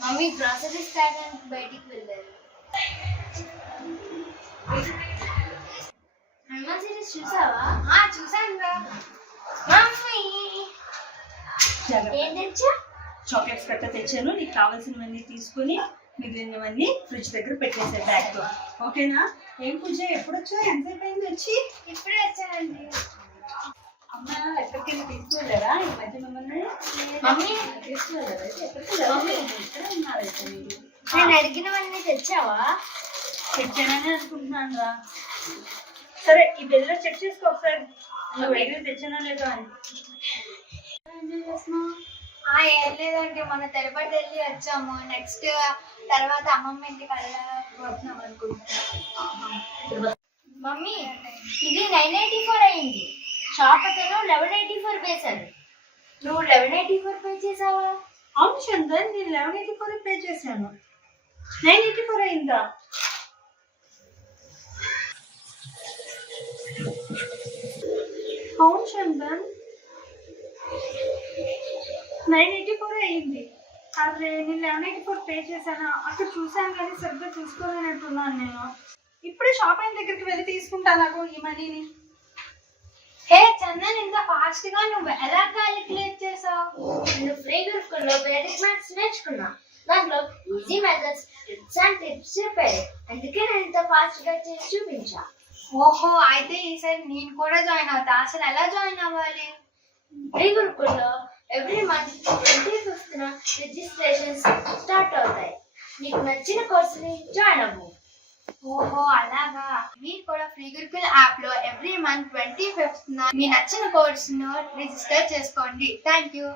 Mummy groceries తాగడానికి బయటికి వెళ్ళారు. హనుమాన్ సిరీస్ చూసావా? చూసాను రా. మమ్మీ. ఏం తెచ్చా? చాక్లెట్స్ కట్ట తెచ్చాను. నీకు కావాల్సినవన్నీ తీసుకుని మిగిలినవన్నీ ఫ్రిడ్జ్ దగ్గర పెట్టేసే బ్యాగ్ ఓకేనా? ఏం పూజ? ఎప్పుడు వచ్చా ఎంతసేపు అయింది వచ్చి? ఇప్పుడే వచ్చానండి. ఈ మధ్య మమ్మల్ని? మమ్మీ. తీసుకువెళ్ళారా అయితే ఎక్కడికి వెళ్ళారా? మమ్మీ. ఇక్కడే ఉన్నారైతే మీరు? నేను అడిగినవన్నీ తెచ్చావా? తెచ్చానని అనుకుంటున్నాను రా సరే ఈ బెల్లో చెక్ చేసుకో ఒకసారి. నువ్వు అడిగిన తెచ్చానో లేదో అని. ఆ, ఏం లేదండి. మన తిరుపతి వెళ్ళి వచ్చాము. నెక్స్ట్ తర్వాత అమ్మమ్మ ఇంటికి వెళ్ళబోతున్నాం అనుకుంటున్నాం మమ్మీ ఇది నైన్ ఎయిటీ ఫోర్ అయింది. షాప్ అతను లెవెన్ ఎయిటీ ఫోర్ వేశాడు నువ్వు లెవెన్ ఎయిటీ ఫోర్ పే చేసావా? అవును చందన్ నేను లెవెన్ ఎయిటీ ఫోర్ పే చేశాను. నైన్ ఎయిటీ ఫోర్ అయిందా? అవును చందన్. నైన్ ఎయిటీ ఫోర్ అయింది. అదే నేను లెవెన్ ఎయిటీ ఫోర్ పే చేశాను? అక్కడ చూసాను కానీ సరిగ్గా చూసుకోలేనట్టున్నాను నేను. ఇప్పుడే షాప్ అయిన దగ్గరికి వెళ్ళి తీసుకుంటా నాకు ఈ మనీని. హే చందన్ ఇంత ఫాస్ట్గా నువ్వు ఎలా క్యాలిక్యులేట్ చేసావు? నేను ఫ్రీ గ్రూప్లో వేదిక్ మ్యాథ్స్ నేర్చుకున్నా. దాంట్లో easy methods tips and tips చెప్పారు. అందుకే నేను ఇంత ఫాస్ట్గా చేసి చూపించా. ఓహో అయితే ఈసారి నేను కూడా జాయిన్ అవుతా. అసలు ఎలా జాయిన్ అవ్వాలి? ఫ్రీ గ్రూప్లో every month twenty fifth registrations start అవుతాయి. నీకు నచ్చిన కోర్సుని జాయిన్ అవ్వు. ఓహో అలాగా. మీరు కూడా ఫ్రీ గురుకుల్ యాప్లో ఎవ్రీ మంత్ ట్వంటీ ఫిఫ్త్ మీ నచ్చిన కోర్స్ను రిజిస్టర్ చేసుకోండి. Thank you